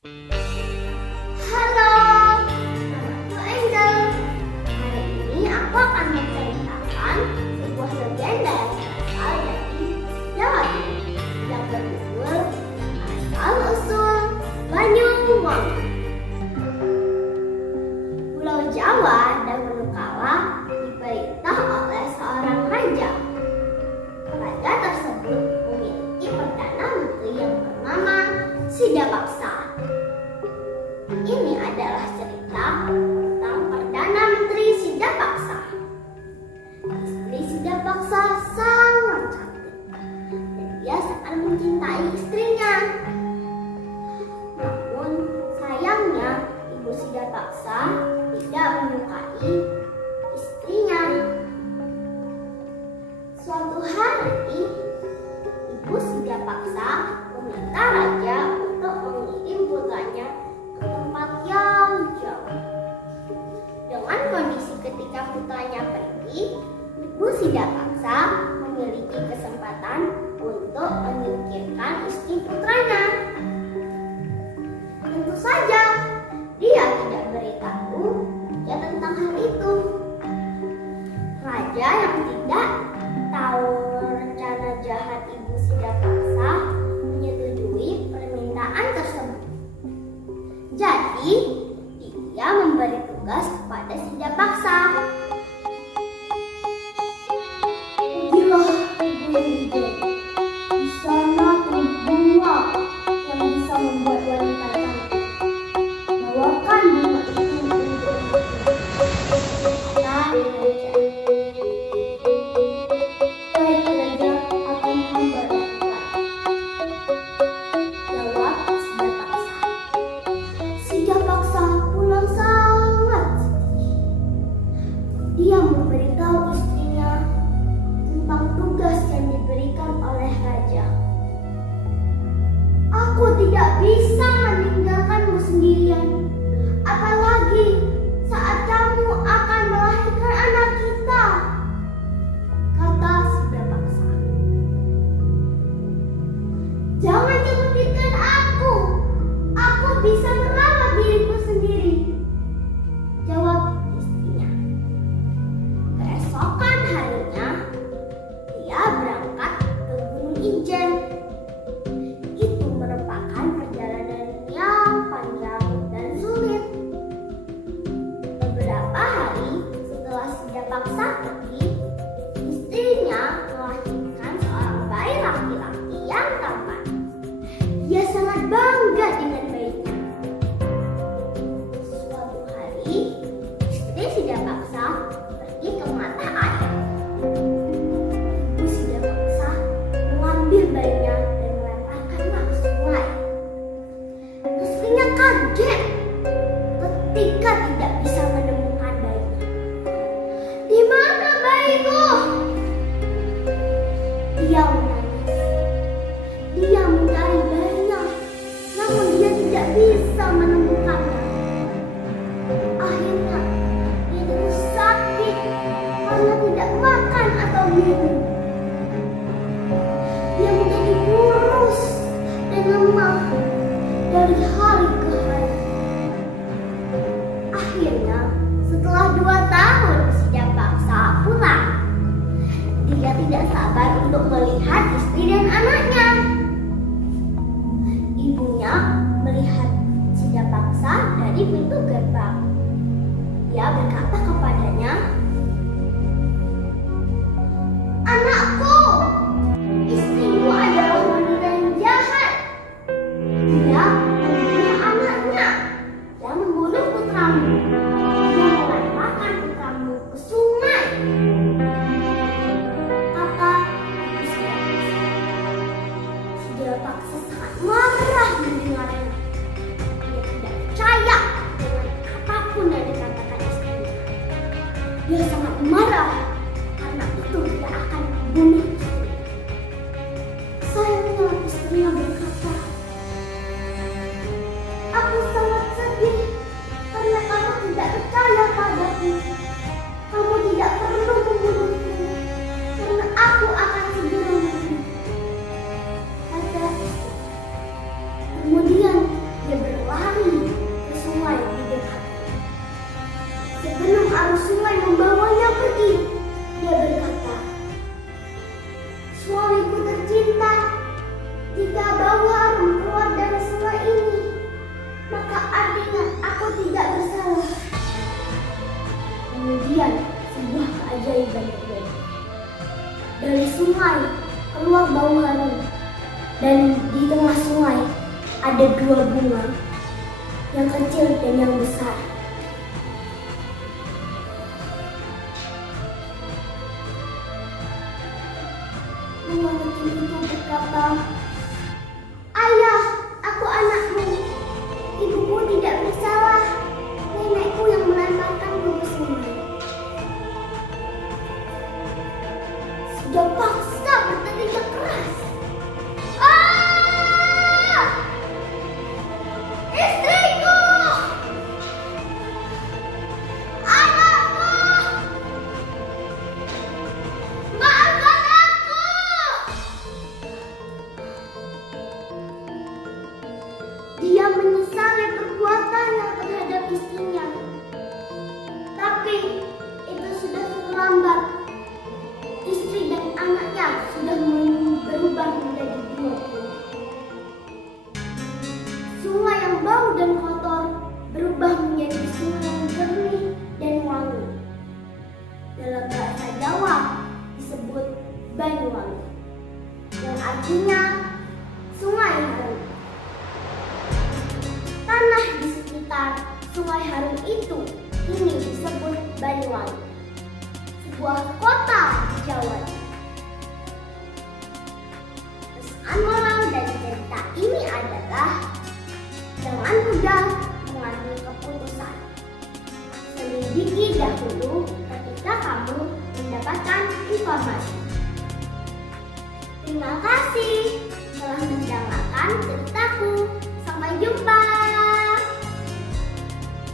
Halo, namaku Angel. Hari ini aku akan menceritakan sebuah legenda yang berasal dari Jawa Timur yang berjudul Asal-usul Banyuwangi. Pulau Jawa dahulu kala diperintah oleh seorang raja. Raja tersebut memiliki perdana menteri yang bernama Sidapaksa. Ini adalah cerita tentang Perdana Menteri Sidapaksa. Istri Sidapaksa sangat cantik dan dia sangat mencintai istrinya. Namun sayangnya Ibu Sidapaksa tidak menyukai istrinya. Suatu hari Ibu Sidapaksa meminta raja untuk mengirim putranya ke tempat yang jauh. Dengan kondisi ketika putranya pergi, Ibu Sidapaksa memiliki kesempatan untuk menyingkirkan istri putranya. Tentu saja, dia tidak beritahu raja tentang hal itu. Raja yang tidak tahu rencana jahat Ibu Sidapaksa menyetujui permintaan tersebut. Jadi, dia memberi tugas kepada Sidapaksa. Pergilah ke Gunung Ijen. Di sana bunga yang bisa membuat wanita cantik. Bawakan bunga itu untuk kata raja. Baik raja, akan hamba lakukan, jawab Sidapaksa. Sidapaksa pulang sangat sedih. Dia memberitahu istrinya tentang tugas yang diberikan oleh raja. Aku tidak bisa meninggalkanmu sendirian, apalagi saat kamu akan melahirkan anak kita, kata Sidapaksa. Jangan cukupkan aku bisa merawat diriku sendiri, jawab istrinya. Keesokan harinya, dia berangkat ke Gunung Ijen. Itu merupakan perjalanan yang panjang dan sulit. Beberapa hari setelah Sidapaksa pergi, istrinya melahirkan seorang bayi laki-laki yang tampan. Dia sangat bangga dengan bayinya. Suatu hari, istri Sidapaksa pergi ke mata air. Ibu Sidapaksa mengambil bayinya dan melemparkannya ke sungai. Istrinya kaget ketika tidak bisa menemukan bayinya. Di mana bayiku? Dia menangis. Dia mencari bayinya, namun dia tidak bisa menemukannya. Akhirnya, dia terus sakit karena tidak makan atau minum. Dia menjadi kurus dan lemah dari hari ke hari. Akhirnya, setelah 2 tahun Sidapaksa pulang. Dia tidak sabar untuk melihat istri dan anaknya. Ibunya melihat Sidapaksa dari pintu gerbang. Dia berkata kepadanya, "Anakku, istrimu adalah wanita yang jahat. Dia membunuh anaknya dan membunuh putramu. Dia melemparkan putramu ke sungai," kata Ibu Sidapaksa. Sidapaksa sangat marah mendengarnya. Dia tidak percaya dengan apapun yang dikatakan istrinya. Suamiku tercinta, jika bau harum keluar dari sungai ini, maka artinya aku tidak bersalah. Kemudian sebuah keajaiban terjadi. Dari sungai keluar bau harum, dan di tengah sungai ada dua bunga, yang kecil dan yang besar. Bunga kecil itu berkata, "Ayah, aku anakmu. Ibuku tidak bersalah. Nenekku yang melemparkanku ke sungai." Sudah paksa berteriak keras. "Ah! Istriku! Anakku! Maafkan aku!" Dia menyesali perbuatannya terhadap istrinya. Tapi itu sudah terlambat. Istri dan anaknya sudah berubah menjadi dua bunga. Sungai yang bau dan kotor berubah menjadi sungai yang jernih dan wangi. Dalam bahasa Jawa disebut Banyuwangi, yang artinya sungai harum. Tanah di sekitar sungai harum itu kini disebut Banyuwangi, sebuah kota di Jawa. Pesan moral dari cerita ini adalah jangan mudah mengambil keputusan. Selidiki dahulu ketika kamu mendapatkan informasi. Terima kasih.